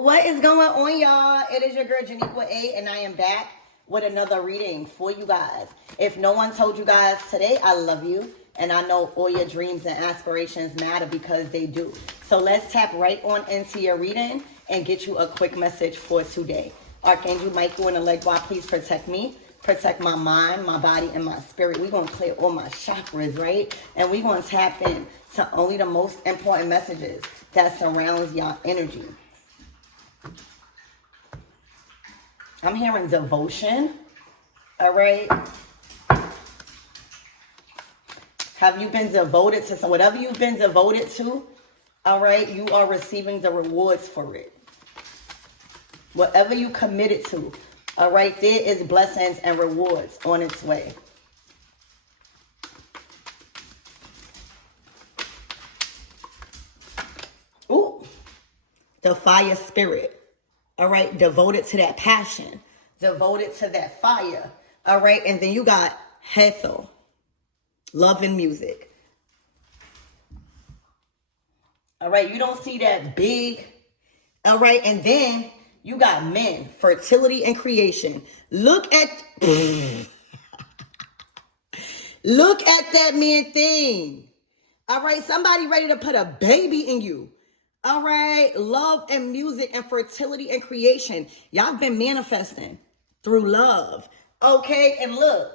What is going on, y'all? It is your girl Janiqua A, and I am back with another reading for you guys. If no one told you guys today, I love you, and I know all your dreams and aspirations matter because they do. So let's tap right on into your reading and get you a quick message for today. Archangel Michael and the Legua, please protect me. Protect my mind, my body, and my spirit. We're going to clear all my chakras, right? And we're going to tap in to only the most important messages that surrounds your energy. I'm hearing devotion, all right? Have you been devoted to whatever you've been devoted to, all right? You are receiving the rewards for it. Whatever you committed to, all right? There is blessings and rewards on its way. Ooh, the fire spirit. All right, devoted to that passion, devoted to that fire. All right, and then you got Hethel, love and music. All right, you don't see that big. All right, and then you got men, fertility and creation. Look at that man thing. All right, somebody ready to put a baby in you. All right, love and music and fertility and creation. Y'all been manifesting through love. Okay, and look,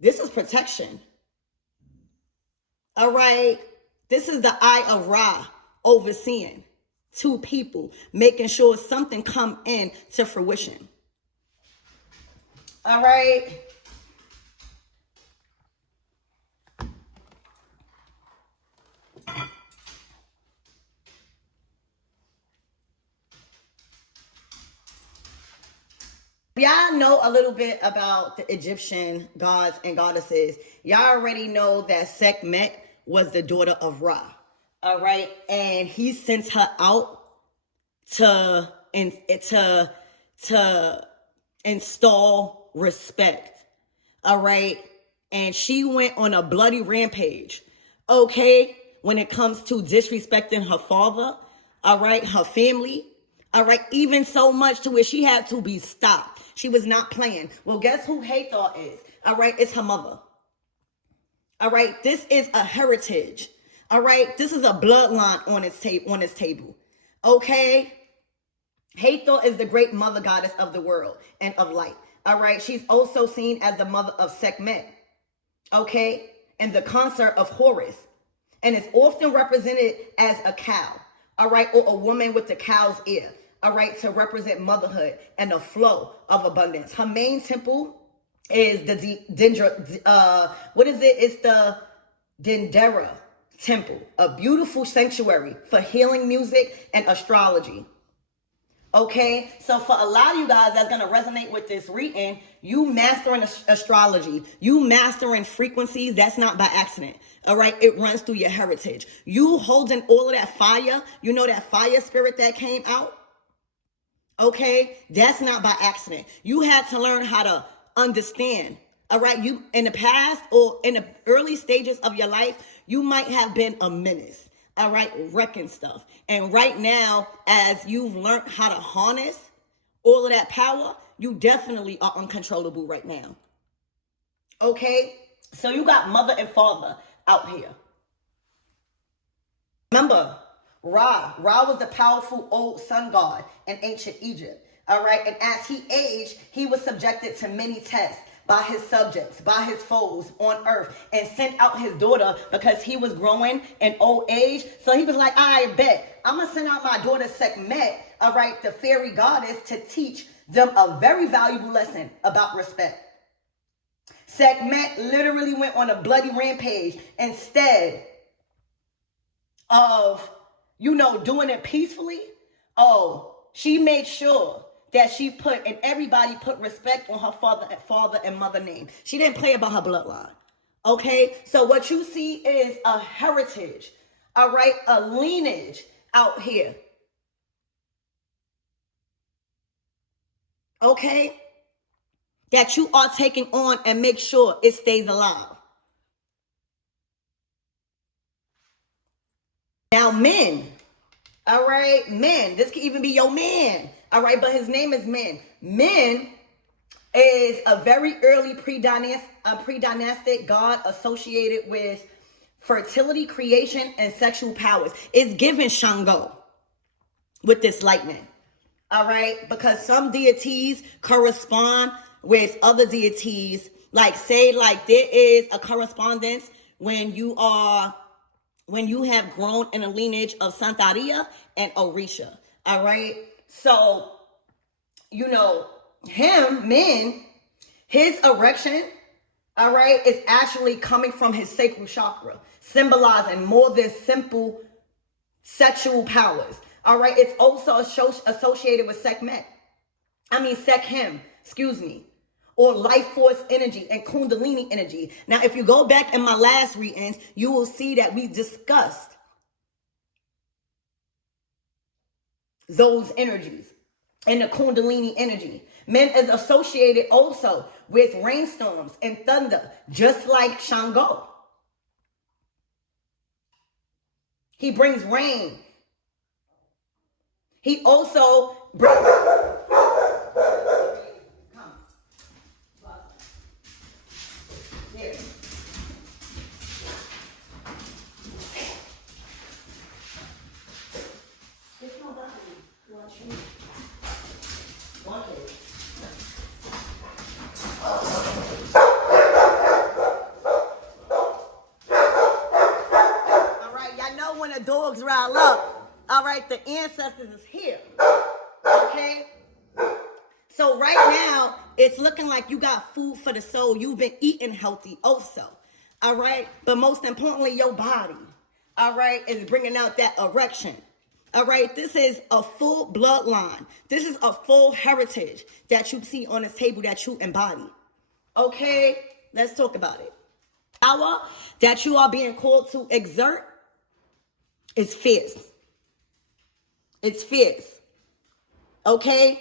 this is protection. All right, this is the eye of Ra overseeing two people, making sure something come in to fruition. All right. Y'all know a little bit about the Egyptian gods and goddesses. Y'all already know that Sekhmet was the daughter of Ra. All right. And he sent her out to install respect. All right. And she went on a bloody rampage. Okay. When it comes to disrespecting her father. All right. Her family. All right, even so much to where she had to be stopped. She was not playing. Well, guess who Hathor is? All right, it's her mother. All right, this is a heritage. All right, this is a bloodline on its table. Okay, Hathor is the great mother goddess of the world and of light. All right, she's also seen as the mother of Sekhmet. Okay, and the consort of Horus, and it's often represented as a cow. All right, or a woman with the cow's ear. All right, to represent motherhood and the flow of abundance. Her main temple is the It's the Dendera temple, a beautiful sanctuary for healing music and astrology. Okay, so for a lot of you guys that's going to resonate with this reading, you mastering astrology, you mastering frequencies, that's not by accident. All right, it runs through your heritage. You holding all of that fire, you know that fire spirit that came out? Okay, that's not by accident. You had to learn how to understand. All right, you in the past or in the early stages of your life, you might have been a menace. All right, wrecking stuff. And right now, as you've learned how to harness all of that power, you definitely are uncontrollable right now. Okay, so you got mother and father out here. Remember, Ra was the powerful old sun god in ancient Egypt. All right, and as he aged, he was subjected to many tests by his subjects, by his foes on earth, and sent out his daughter because he was growing in old age. So he was like, I bet I'm going to send out my daughter Sekhmet, all right, the fairy goddess, to teach them a very valuable lesson about respect. Sekhmet literally went on a bloody rampage instead of, doing it peacefully. Oh, she made sure that she put, and everybody put respect on her father and mother name. She didn't play about her bloodline. Okay, so what you see is a heritage, all right, a lineage out here. Okay, that you are taking on and make sure it stays alive. Now, men, All right, men. This could even be your man. All right, but his name is Men. Men is a very early pre-dynastic god associated with fertility, creation, and sexual powers. It's given Shango with this lightning. All right, because some deities correspond with other deities. Like, say, like there is a correspondence when you have grown in a lineage of Santeria and Orisha. All right. So, Men, his erection, all right, is actually coming from his sacral chakra, symbolizing more than simple sexual powers. All right. It's also associated with Sekhem, or life force energy and Kundalini energy. Now, if you go back in my last readings, you will see that we discussed those energies and the Kundalini energy. Men is associated also with rainstorms and thunder, just like Shango. He brings rain. He also brings... When the dogs rile up, all right, the ancestors is here. Okay, so right now it's looking like you got food for the soul. You've been eating healthy also, all right, but most importantly, your body, all right, is bringing out that erection. All right, this is a full bloodline. This is a full heritage that you see on this table that you embody. Okay, let's talk about it. Power that you are being called to exert is fierce. It's fierce. Okay?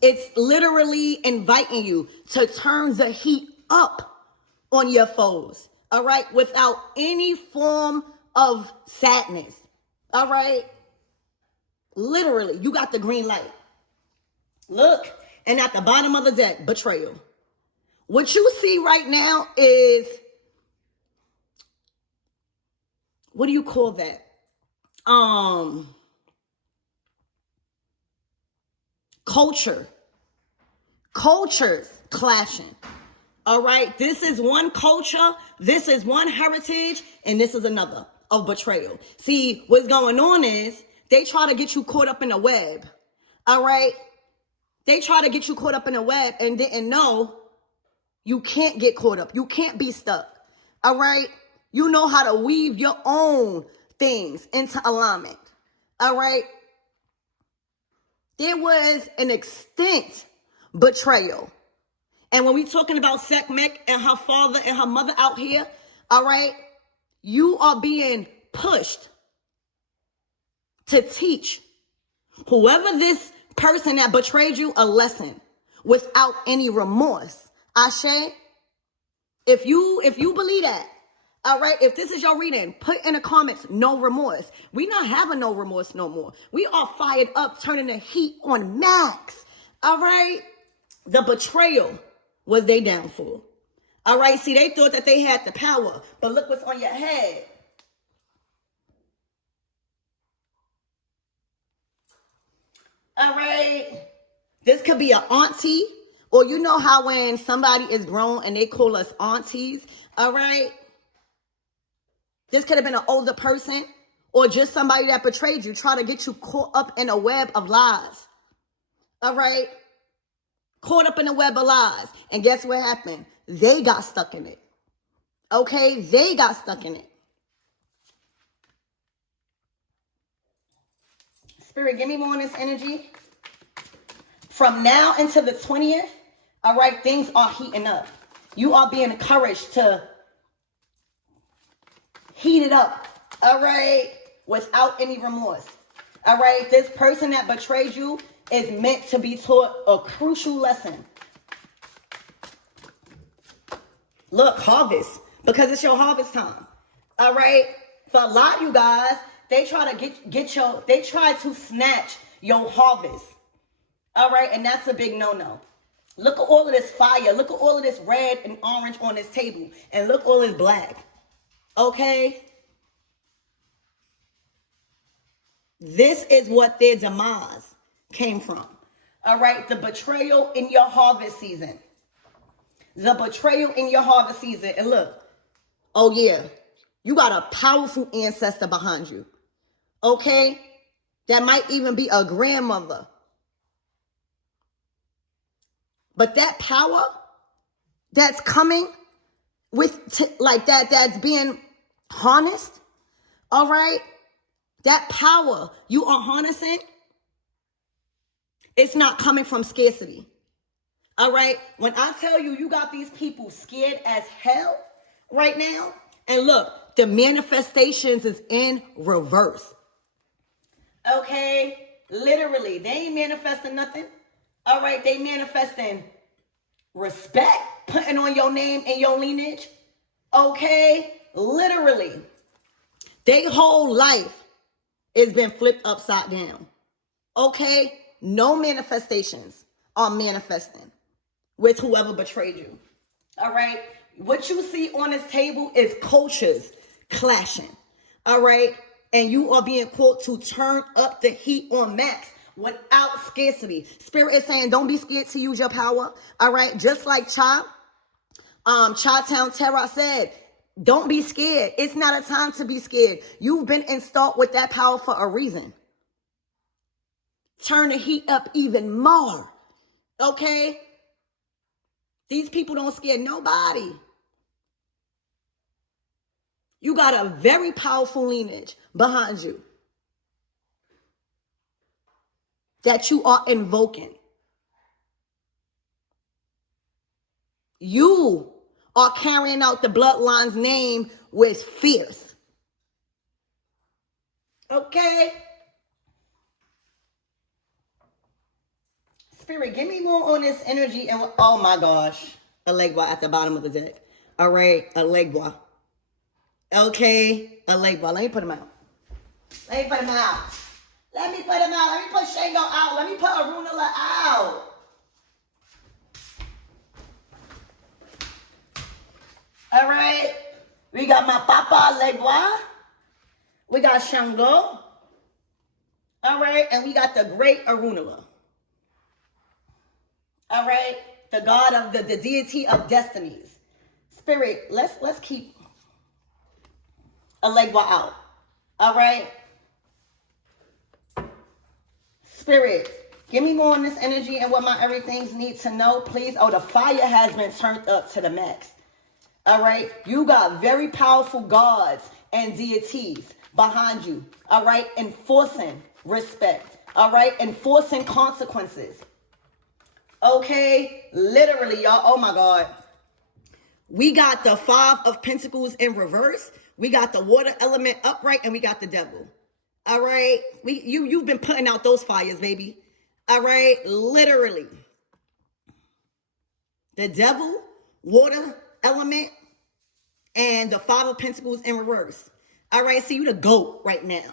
It's literally inviting you to turn the heat up on your foes. All right? Without any form of sadness. All right? Literally, you got the green light. Look, and at the bottom of the deck, betrayal. What you see right now is, what do you call that? Cultures clashing. All right, this is one culture, this is one heritage, and this is another of betrayal. See, what's going on is they try to get you caught up in a web. All right, they try to get you caught up in a web and didn't know you can't get caught up. You can't be stuck. All right, you know how to weave your own things into alignment. All right. There was an extent betrayal. And when we're talking about Sekhmet and her father and her mother out here, all right, you are being pushed to teach whoever this person that betrayed you a lesson without any remorse. Ashe, if you believe that, all right, if this is your reading, put in the comments, no remorse. We not having no remorse no more. We are fired up, turning the heat on max. All right, the betrayal was their downfall. All right, see, they thought that they had the power, but look what's on your head. All right, this could be an auntie, or you know how when somebody is grown and they call us aunties, all right? This could have been an older person or just somebody that betrayed you, try to get you caught up in a web of lies. All right? Caught up in a web of lies. And guess what happened? They got stuck in it. Okay? They got stuck in it. Spirit, give me more on this energy. From now until the 20th, all right, things are heating up. You are being encouraged to heat it up, all right, without any remorse. All right, this person that betrayed you is meant to be taught a crucial lesson. Look, harvest, because it's your harvest time. All right, for a lot of you guys, they try to snatch your harvest. All right, and that's a big no-no. Look at all of this fire. Look at all of this red and orange on this table. And look all this black. Okay? This is what their demise came from. All right? The betrayal in your harvest season. The betrayal in your harvest season. And look. Oh, yeah. You got a powerful ancestor behind you. Okay? That might even be a grandmother. But that power that's coming that's being harnessed, all right? That power you are harnessing, it's not coming from scarcity, all right? When I tell you, you got these people scared as hell right now, and look, the manifestations is in reverse, okay? Literally, they ain't manifesting nothing. All right, they manifesting respect, putting on your name and your lineage. Okay, literally. Their whole life has been flipped upside down. Okay, no manifestations are manifesting with whoever betrayed you. All right, what you see on this table is cultures clashing. All right, and you are being called to turn up the heat on max. Without scarcity. Spirit is saying, don't be scared to use your power. All right. Just like Chi-Town Terra said, don't be scared. It's not a time to be scared. You've been installed with that power for a reason. Turn the heat up even more. Okay. These people don't scare nobody. You got a very powerful lineage behind you that you are invoking. You are carrying out the bloodline's name with fierce. Okay? Spirit, give me more on this energy. And oh my gosh. Alegua at the bottom of the deck. All right, Alegua. Okay, Alegua. Let me put him out. Let me put him out. Let me put Shango out. Let me put Arunala out. All right. We got my Papa Legua. We got Shango. All right. And we got the great Arunala. All right. The god of the deity of destinies. Spirit, let's keep Alegua out. All right. Spirit, give me more on this energy and what my everythings need to know, please. Oh, the fire has been turned up to the max. All right. You got very powerful gods and deities behind you. All right. Enforcing respect. All right. Enforcing consequences. Okay. Literally, y'all. Oh, my God. We got the 5 of Pentacles in reverse. We got the water element upright, and we got the devil. All right. You've been putting out those fires, baby. All right. Literally. The devil, water element, and the 5 of Pentacles in reverse. All right. So you the GOAT right now.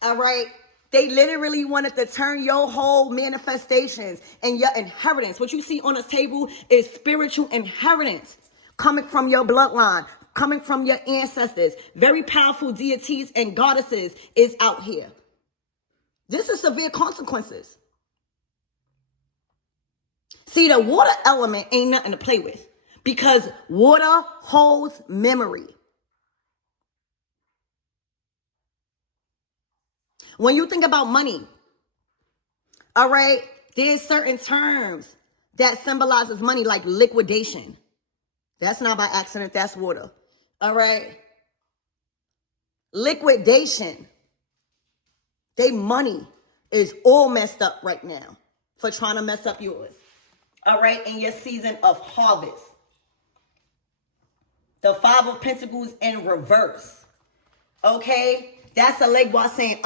All right. They literally wanted to turn your whole manifestations and your inheritance. What you see on the table is spiritual inheritance coming from your bloodline, coming from your ancestors. Very powerful deities and goddesses is out here. This is severe consequences. See, the water element ain't nothing to play with because water holds memory. When you think about money, all right, there's certain terms that symbolizes money, like liquidation. That's not by accident, that's water. All right. Liquidation. They money is all messed up right now for trying to mess up yours. All right. In your season of harvest. The 5 of Pentacles in reverse. Okay. That's a Legua saying,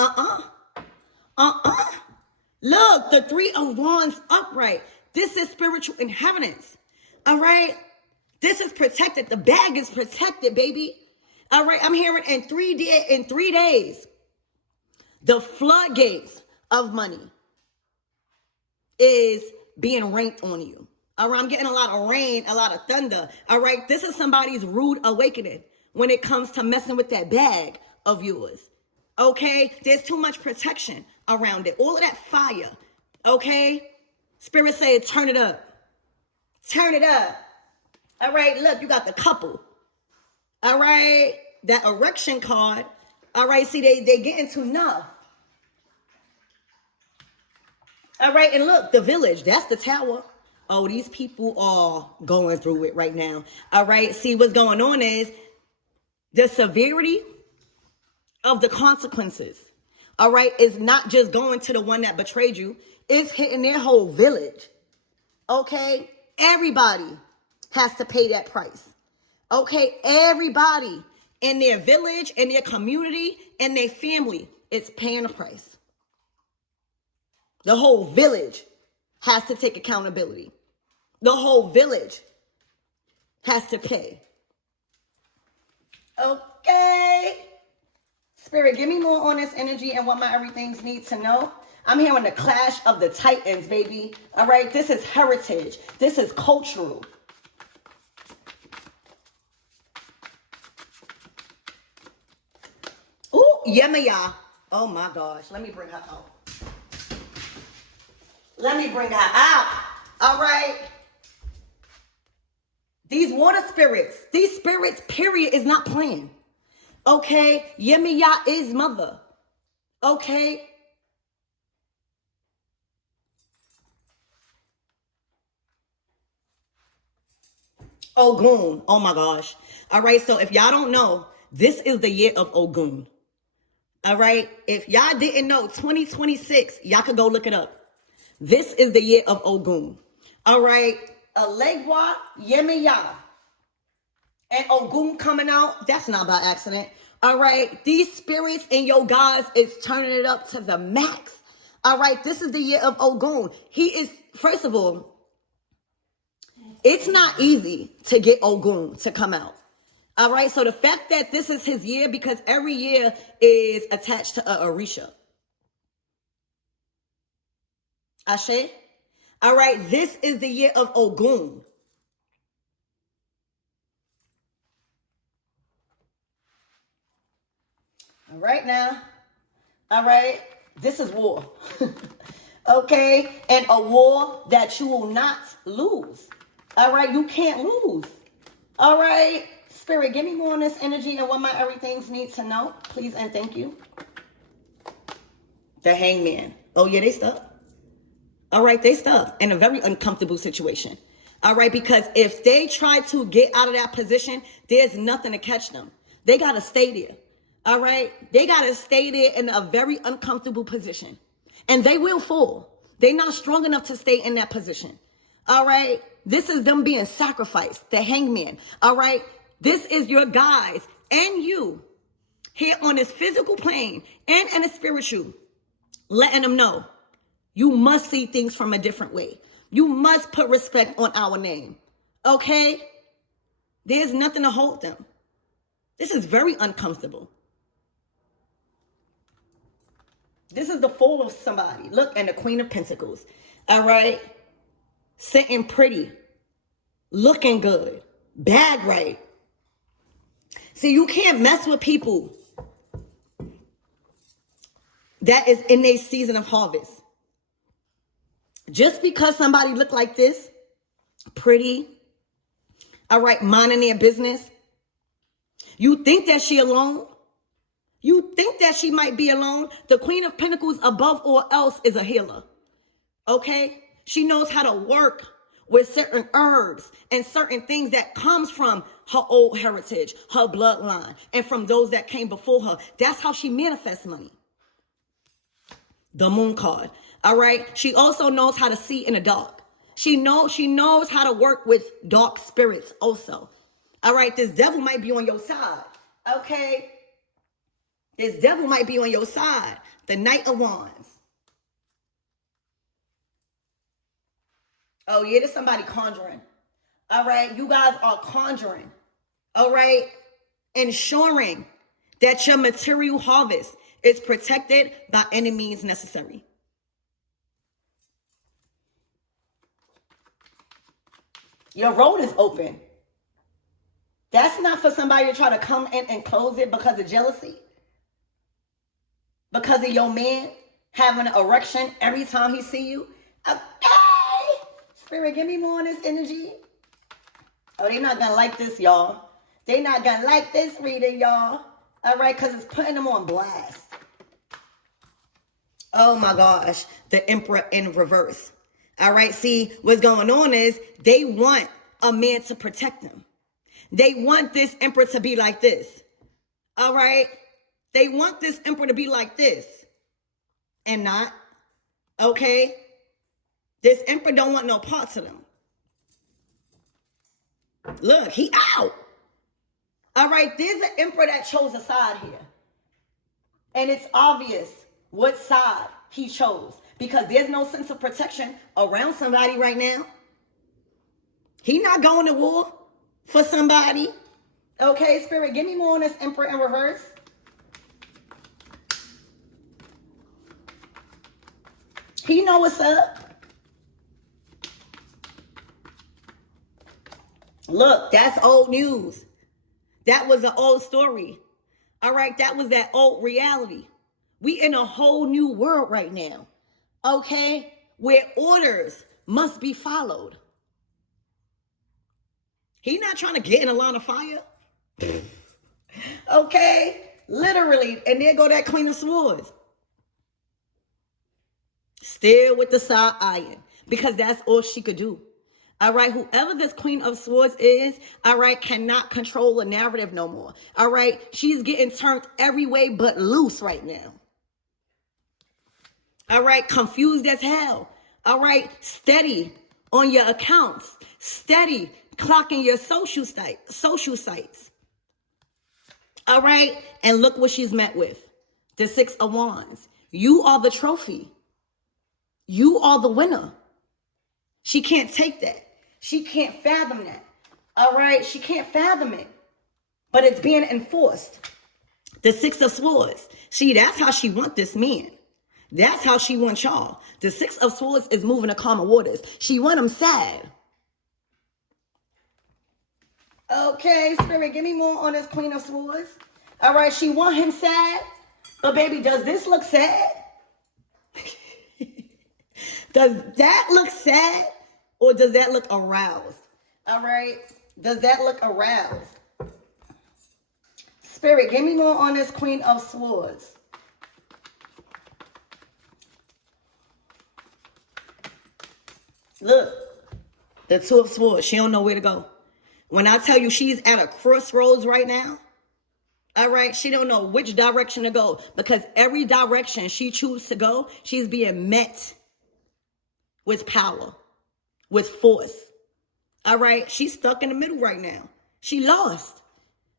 Look, the 3 of Wands upright. This is spiritual inheritance. All right. This is protected. The bag is protected, baby. All right. I'm hearing in 3 days. The floodgates of money is being rained on you. All right, I'm getting a lot of rain, a lot of thunder. All right, this is somebody's rude awakening when it comes to messing with that bag of yours. Okay, there's too much protection around it. All of that fire. Okay, Spirit said, turn it up. Turn it up. All right, look, you got the couple. All right, that erection card. All right, see, they getting too enough. All right, and look, the village, that's the tower. Oh, these people are going through it right now. All right, see, what's going on is the severity of the consequences. All right, is not just going to the one that betrayed you. It's hitting their whole village. Okay, everybody has to pay that price. Okay, everybody in their village, in their community, in their family is paying a price. The whole village has to take accountability. The whole village has to pay. Okay. Spirit, give me more on this energy and what my everythings need to know. I'm hearing the clash of the titans, baby. All right, this is heritage. This is cultural. Ooh, Yemaya. Oh my gosh, let me bring her out. Let me bring her out. All right. These water spirits, these spirits, period, is not playing. Okay. Yemiya is mother. Okay. Ogun. Oh my gosh. All right. So if y'all don't know, this is the year of Ogun. All right. If y'all didn't know, 2026, y'all could go look it up. This is the year of Ogun. All right. Alegwa Yemiya. And Ogun coming out, that's not by accident. All right. These spirits in your gods is turning it up to the max. All right. This is the year of Ogun. He is, first of all, it's not easy to get Ogun to come out. All right. So the fact that this is his year, because every year is attached to a Orisha. Ashe? All right, this is the year of Ogun. All right now. All right, this is war. Okay, and a war that you will not lose. All right, you can't lose. All right, Spirit, give me more on this energy and what my everythings need to know, please and thank you. The Hangman. Oh yeah, they stuck. All right, they stuck in a very uncomfortable situation. All right, because if they try to get out of that position, there's nothing to catch them. They got to stay there. All right, they got to stay there in a very uncomfortable position. And they will fall. They're not strong enough to stay in that position. All right, this is them being sacrificed, the Hangman. All right, this is your guys and you here on this physical plane and in the spiritual, letting them know. You must see things from a different way. You must put respect on our name. Okay? There's nothing to hold them. This is very uncomfortable. This is the fall of somebody. Look, and the Queen of Pentacles. All right? Sitting pretty. Looking good. Bag right. See, you can't mess with people that is in their season of harvest. Just because somebody look like this, pretty, all right, minding their business, you think that she alone? You think that she might be alone? The Queen of Pentacles, above all else, is a healer, okay? She knows how to work with certain herbs and certain things that comes from her old heritage, her bloodline, and from those that came before her. That's how she manifests money. The Moon card. All right. She also knows how to see in the dark. She knows how to work with dark spirits also. All right. This devil might be on your side. Okay. This devil might be on your side. The Knight of Wands. Oh, yeah. There's somebody conjuring. All right. You guys are conjuring. All right. Ensuring that your material harvest is protected by any means necessary. Your road is open. That's not for somebody to try to come in and close it because of jealousy. Because of your man having an erection every time he see you. Okay. Spirit, give me more on this energy. Oh, they're not going to like this, y'all. They're not going to like this reading, y'all. All right, because it's putting them on blast. Oh, my gosh. The Emperor in reverse. All right, see, what's going on is they want a man to protect them. They want this Emperor to be like this. All right? They want this Emperor to be like this. And not. Okay? This Emperor don't want no parts of them. Look, he out. All right, there's an Emperor that chose a side here. And it's obvious what side he chose. Because there's no sense of protection around somebody right now. He not going to war for somebody. Okay, Spirit, give me more on this Emperor in reverse. He know what's up. Look, that's old news. That was an old story. All right, that was that old reality. We in a whole new world right now. Okay, where orders must be followed. He not trying to get in a line of fire. Okay, literally. And there go that Queen of Swords. Still with the side iron. Because that's all she could do. All right, whoever this Queen of Swords is, all right, cannot control the narrative no more. All right, she's getting turned every way but loose right now. All right, confused as hell. All right, steady on your accounts. Steady clocking your social sites. All right, and look what she's met with. The Six of Wands. You are the trophy. You are the winner. She can't take that. She can't fathom that. All right, she can't fathom it. But it's being enforced. The Six of Swords. See, that's how she want this man. That's how she wants y'all. The Six of Swords is moving to calmer waters. She want him sad. Okay, Spirit, give me more on this Queen of Swords. All right, she want him sad. But baby, does this look sad? Does that look sad? Or does that look aroused? All right, does that look aroused? Spirit, give me more on this Queen of Swords. Look, the Two of Swords. She don't know where to go. When I tell you she's at a crossroads right now, all right, she don't know which direction to go. Because every direction she chooses to go, she's being met with power, with force. All right, she's stuck in the middle right now. She lost.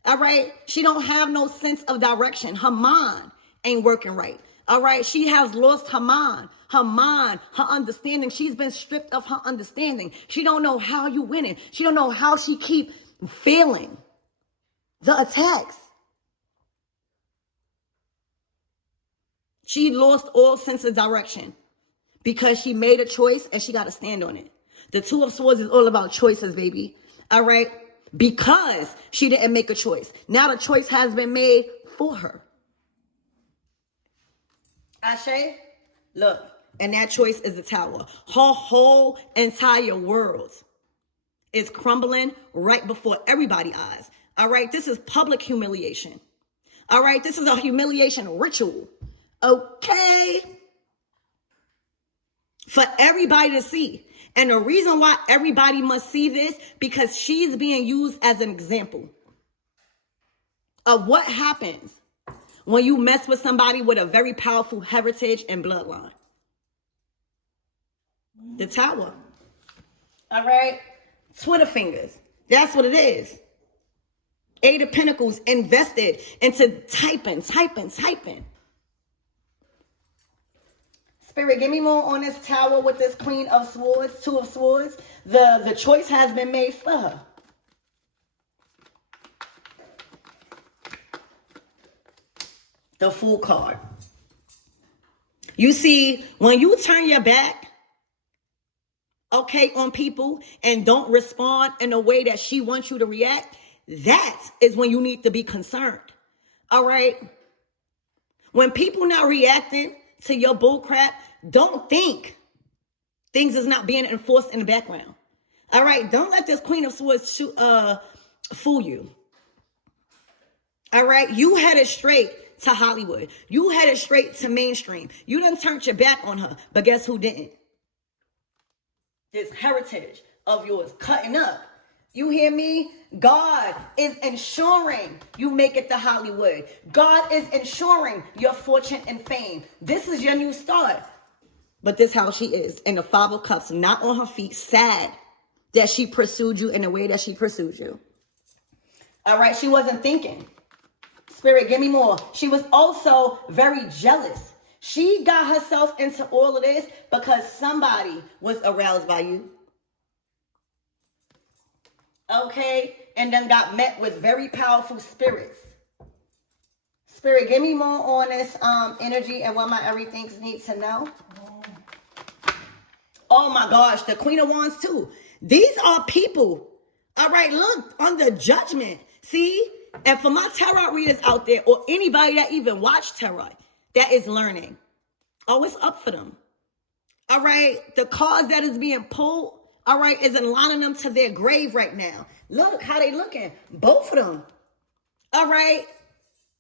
All right, she don't have no sense of direction. Her mind ain't working right. All right, she has lost her mind, her understanding. She's been stripped of her understanding. She don't know how you winning. She don't know how she keep failing the attacks. She lost all sense of direction because she made a choice and she got to stand on it. The Two of Swords is all about choices, baby. All right, because she didn't make a choice. Now the choice has been made for her. Ashe, look, and that choice is the Tower. Her whole entire world is crumbling right before everybody's eyes. All right, this is public humiliation. All right, this is a humiliation ritual. Okay? For everybody to see. And the reason why everybody must see this, because she's being used as an example of what happens when you mess with somebody with a very powerful heritage and bloodline. The Tower. All right? Twitter fingers. That's what it is. Eight of Pentacles invested into typing. Spirit, give me more on this Tower with this Queen of Swords, Two of Swords. The choice has been made for her. The Fool card. You see, when you turn your back, okay, on people and don't respond in a way that she wants you to react, that is when you need to be concerned. All right? When people not reacting to your bull crap, don't think things is not being enforced in the background. All right? Don't let this Queen of Swords fool you. All right? You headed straight to Hollywood. You headed straight to mainstream. You done turned your back on her, but guess who didn't? This heritage of yours cutting up. You hear me? God is ensuring you make it to Hollywood. God is ensuring your fortune and fame. This is your new start. But this is how she is. In the Five of Cups, not on her feet, sad that she pursued you in the way that she pursued you. All right, she wasn't thinking. Spirit, give me more. She was also very jealous. She got herself into all of this because somebody was aroused by you. Okay? And then got met with very powerful spirits. Spirit, give me more on this energy and what my everythings need to know. Oh my gosh, the Queen of Wands too. These are people. All right, look, under judgment. See? And for my tarot readers out there, or anybody that even watch tarot, that is learning. Oh, it's up for them. All right. The cards that is being pulled, all right, is aligning them to their grave right now. Look how they looking. Both of them, all right,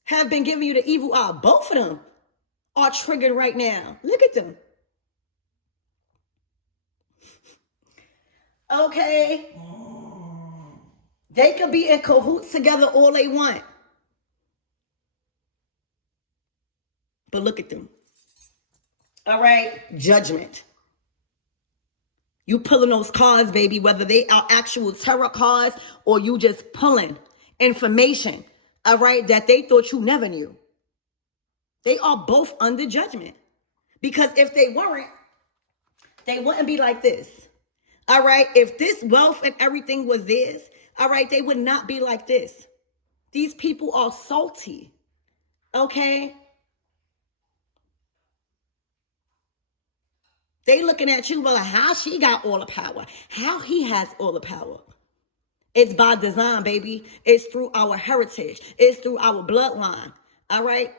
have been giving you the evil eye. Both of them are triggered right now. Look at them. Okay. They could be in cahoots together all they want. But look at them. All right. Judgment. You pulling those cards, baby, whether they are actual tarot cards or you just pulling information, all right, that they thought you never knew. They are both under judgment. Because if they weren't, they wouldn't be like this. All right. If this wealth and everything was theirs, all right, they would not be like this. These people are salty. Okay. They looking at you, well, how she got all the power, how he has all the power. It's by design, baby. It's through our heritage. It's through our bloodline. All right.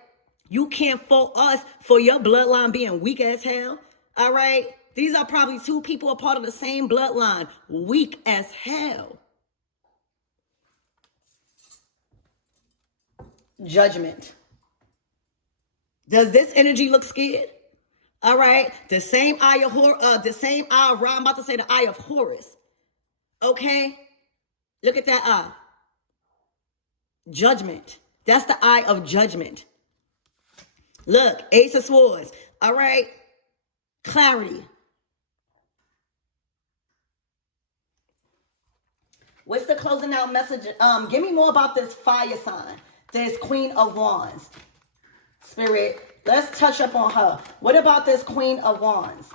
You can't fault us for your bloodline being weak as hell. All right. These are probably two people a part of the same bloodline. Weak as hell. Judgment. Does this energy look scared? All right. The same eye of I'm about to say the eye of Horus. Okay. Look at that eye. Judgment. That's the eye of judgment. Look, Ace of Swords. All right. Clarity. What's the closing out message? Give me more about this fire sign. This Queen of Wands. Spirit, let's touch up on her. What about this Queen of Wands?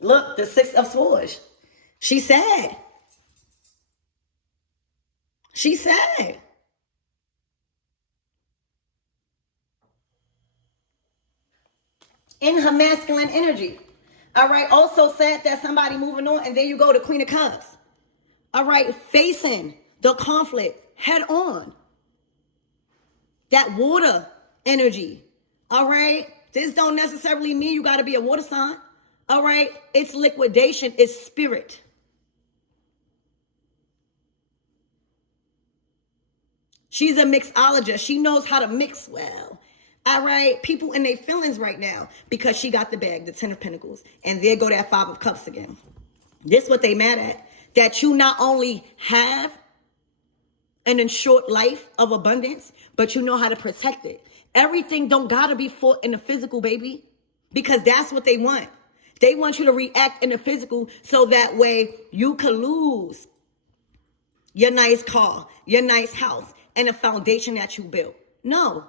Look, the Six of Swords. She's sad. She's sad. In her masculine energy. All right. Also sad that somebody moving on. And then you go to Queen of Cups. All right. Facing the conflict head on. That water energy. All right. This don't necessarily mean you got to be a water sign. All right. It's liquidation. It's spirit. She's a mixologist. She knows how to mix well. All right. People in their feelings right now because she got the bag, the 10 of Pentacles. And there go that 5 of Cups again. This what they mad at. That you not only have an ensured life of abundance, but you know how to protect it. Everything don't got to be fought in the physical, baby. Because that's what they want. They want you to react in the physical so that way you can lose your nice car, your nice house, and the foundation that you built. No.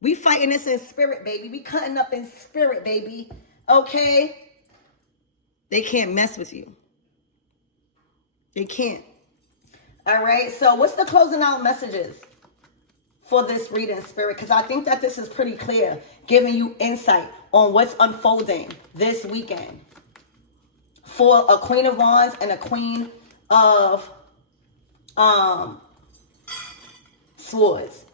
We fighting this in spirit, baby. We cutting up in spirit, baby. Okay? They can't mess with you. They can't. All right? So what's the closing out messages for this reading, Spirit, because I think that this is pretty clear, giving you insight on what's unfolding this weekend for a Queen of Wands and a Queen of Swords.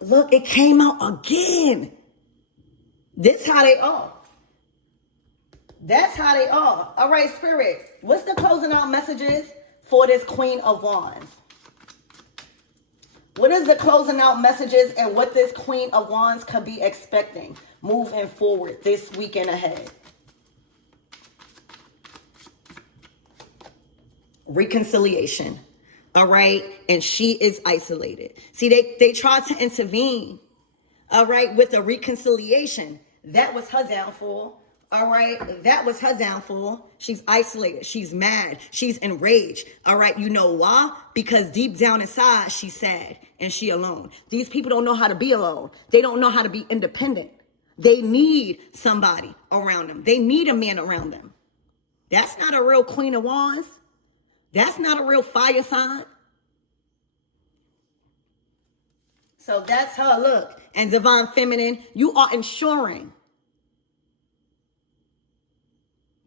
Look, it came out again. This how they are. That's how they are. All right, Spirit, what's the closing out messages for this Queen of Wands? What is the closing out messages and what this Queen of Wands could be expecting moving forward this weekend ahead? Reconciliation. All right. And she is isolated. See, they tried to intervene. All right. With a reconciliation. That was her downfall. All right. That was her downfall. She's isolated. She's mad. She's enraged. All right. You know why? Because deep down inside, she's sad and she alone. These people don't know how to be alone. They don't know how to be independent. They need somebody around them. They need a man around them. That's not a real Queen of Wands. That's not a real fire sign. So that's her look. And Divine Feminine, you are ensuring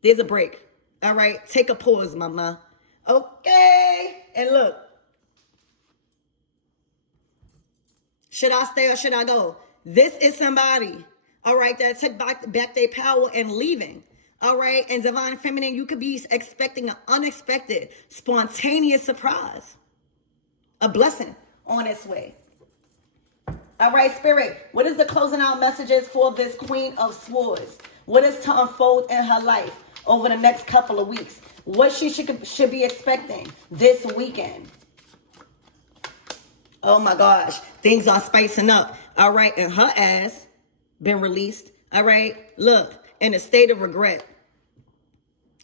there's a break. All right. Take a pause, mama. Okay. And look. Should I stay or should I go? This is somebody, all right, that took back their power and leaving. All right. And Divine Feminine, you could be expecting an unexpected, spontaneous surprise. A blessing on its way. All right, Spirit, what is the closing out messages for this Queen of Swords? What is to unfold in her life over the next couple of weeks? What she should be expecting this weekend? Oh my gosh, things are spicing up. All right, and her ass been released. All right, look, in a state of regret.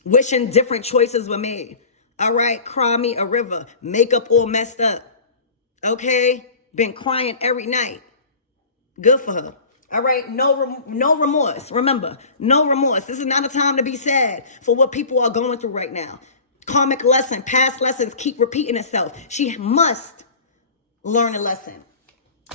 Wishing different choices were made. All right, cry me a river. Makeup all messed up. Okay, been crying every night. Good for her. All right, no remorse. Remember, no remorse. This is not a time to be sad for what people are going through right now. Karmic lesson, past lessons keep repeating itself. She must learn a lesson.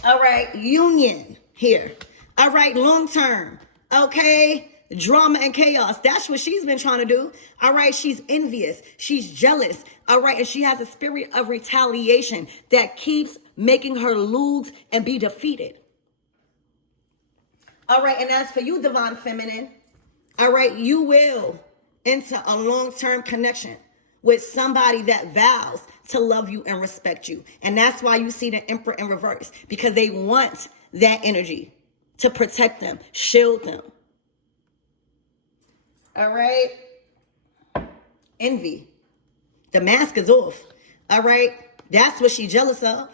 All right, union here. All right, long term. Okay, drama and chaos. That's what she's been trying to do. All right, she's envious. She's jealous. All right, and she has a spirit of retaliation that keeps making her lose and be defeated. All right, and as for you, Divine Feminine, all right, you will enter a long-term connection with somebody that vows to love you and respect you. And that's why you see the Emperor in reverse, because they want that energy to protect them, shield them. All right. Envy. The mask is off. All right. That's what she's jealous of.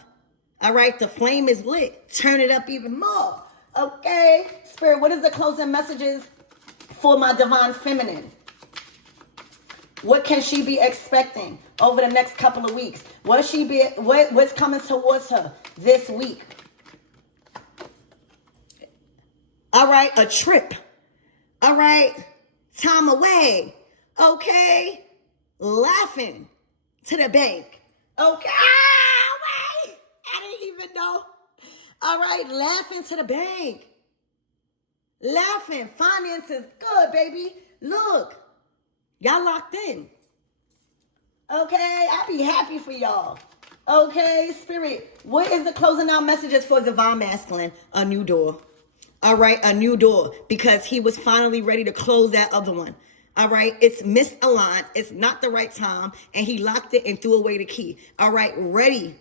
All right. The flame is lit. Turn it up even more. Okay. Spirit, what is the closing messages for my Divine Feminine? What can she be expecting over the next couple of weeks? What's coming towards her this week? All right, a trip. All right, time away. Okay, laughing to the bank. Okay, wait, I didn't even know. All right, laughing to the bank. Laughing, finances, good, baby. Look. Y'all locked in. Okay, I'll be happy for y'all. Okay, Spirit, what is the closing out messages for Divine Masculine? A new door. All right, a new door, because he was finally ready to close that other one. All right, it's misaligned. It's not the right time, and he locked it and threw away the key. All right, ready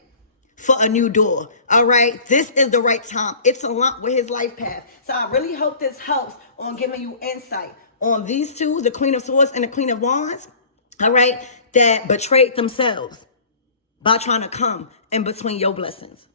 for a new door. All right, this is the right time. It's aligned with his life path. So I really hope this helps on giving you insight on these two, the Queen of Swords and the Queen of Wands, all right, that betrayed themselves by trying to come in between your blessings.